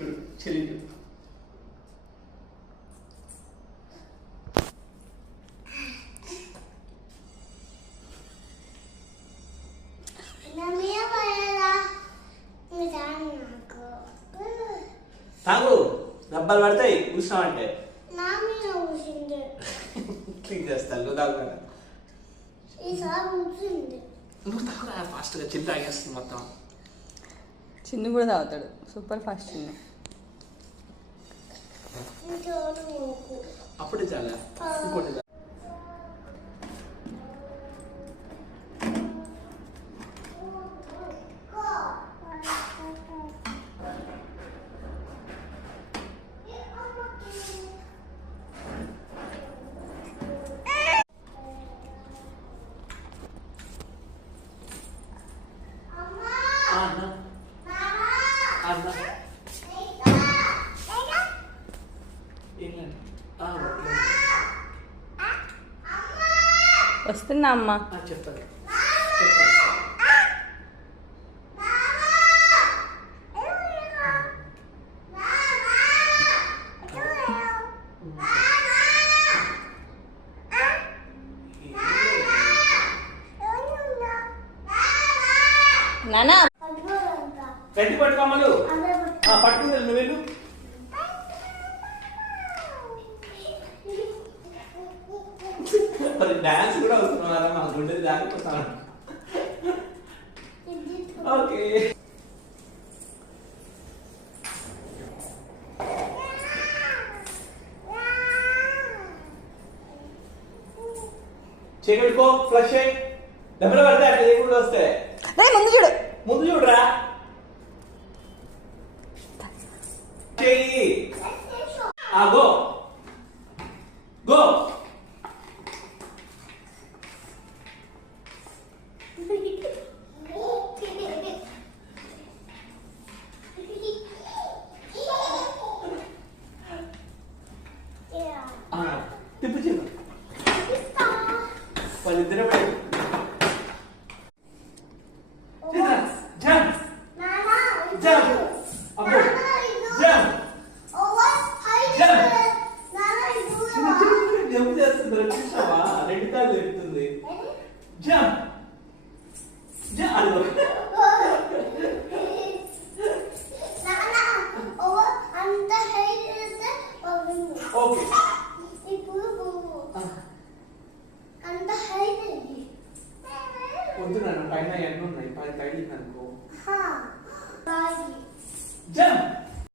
చూడు చెల్లి తాగు దెబ్బలు పడతాయి కూర్చున్నావంటే క్లీన్ చేస్తాను నువ్వు తాగు కదా నువ్వు తాగురా ఫాస్ట్గా చిన్న తాగేస్తుంది మొత్తం చిన్ను కూడా తాగుతాడు సూపర్ ఫాస్ట్ చిన్ను అప్పుడే చాలా ఇంకోటి వస్తున్నా అమ్మా చెప్తాను నానా గట్టి పట్టుకోమలు పట్టుకుంది నువ్వు వెళ్ళు మరి డాన్స్ కూడా వస్తున్నారా మా గుండెది దానిపోతాను ఓకే చేయగలుకో ఫ్లష్ అయ్యి దెబ్బలు పడితే అట్లా కూడా వస్తాయి ముందు చూడు ముందు చూడరా చెయ్యి గో గో తిప్పు చిన్న వాళ్ళిద్దరే జంప్ జంప్ అబ్బో జంప్ జంప్ చేస్తుంది చూసావా రెండు కాళ్ళు ఎడుతుంది జంప్ ఓకే